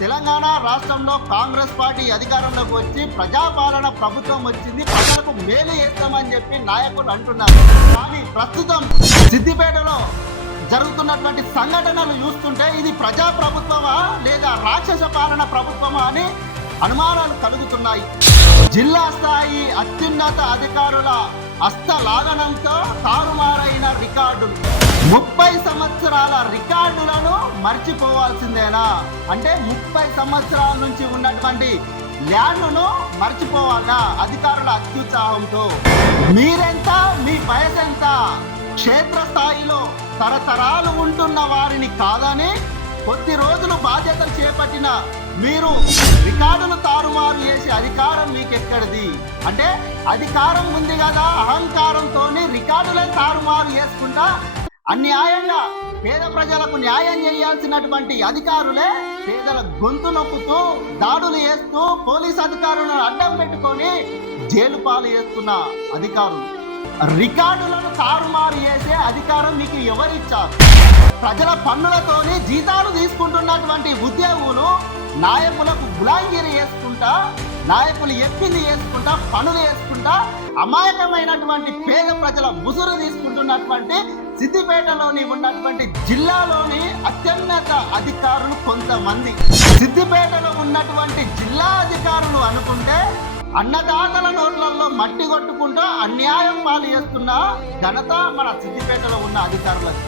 తెలంగాణ రాష్ట్రంలో కాంగ్రెస్ పార్టీ అధికారంలోకి వచ్చి ప్రజాపాలన ప్రభుత్వం వచ్చింది, ప్రజలకు మేలు చేస్తామని చెప్పి నాయకులు అంటున్నారు. కానీ ప్రస్తుతం సిద్దిపేటలో జరుగుతున్నటువంటి సంఘటనలు చూస్తుంటే ఇది ప్రజా ప్రభుత్వమా లేదా రాక్షస పాలన ప్రభుత్వమా అని అనుమానాలు కలుగుతున్నాయి. జిల్లా స్థాయి అత్యున్నత అధికారుల హస్తలాఘనంతో తారుమారైన రికార్డులు, 30 సంవత్సరాల రికార్డులను మర్చిపోవాల్సిందేనా? అంటే 30 సంవత్సరాల నుంచి ఉన్నటువంటి ల్యాండ్ను మర్చిపోవాలా అధికారుల అత్యుత్సాహంతో? మీరెంత, మీ వయసు ఎంత? క్షేత్రస్థాయిలో తరతరాలు ఉంటున్న వారిని కాదని కొద్ది రోజులు బాధ్యతలు చేపట్టిన మీరు రికార్డులు తారుమారు చేసే అధికారం మీకెక్కడిది? అంటే అధికారం ఉంది కదా, అహంకారంతో రికార్డులను తారుమారు చేసుకుంటా అన్యాయంగా పేద ప్రజలకు న్యాయం చేయాల్సినటువంటి అధికారులే పేదల గొంతు నొక్కుతూ దాడులు చేస్తూ పోలీస్ అధికారులను అడ్డం పెట్టుకొని జైలు పాలు చేస్తున్న అధికారులు. రికార్డులను తారుమారు చేసే అధికారం మీకు ఎవరిచ్చారు? ప్రజల పన్నులతోని జీతాలు తీసుకుంటున్నటువంటి ఉద్యోగులు నాయకులకు గులాంగిరి చేసుకుంటా, నాయకులు ఎప్పింది చేసుకుంటా, పనులు చేసుకుంటా అమాయకమైనటువంటి పేద ప్రజల ముసురు తీసుకుంటున్నటువంటి సిద్దిపేటలోని ఉన్నటువంటి జిల్లాలోని అత్యున్నత అధికారులు కొంతమంది. సిద్దిపేటలో ఉన్నటువంటి జిల్లా అధికారులు అనుకుంటే అన్నదాతల నోట్లలో మట్టి కొట్టుకుంటూ అన్యాయం పాలు చేస్తున్న ఘనత మన సిద్దిపేటలో ఉన్న అధికారులకు.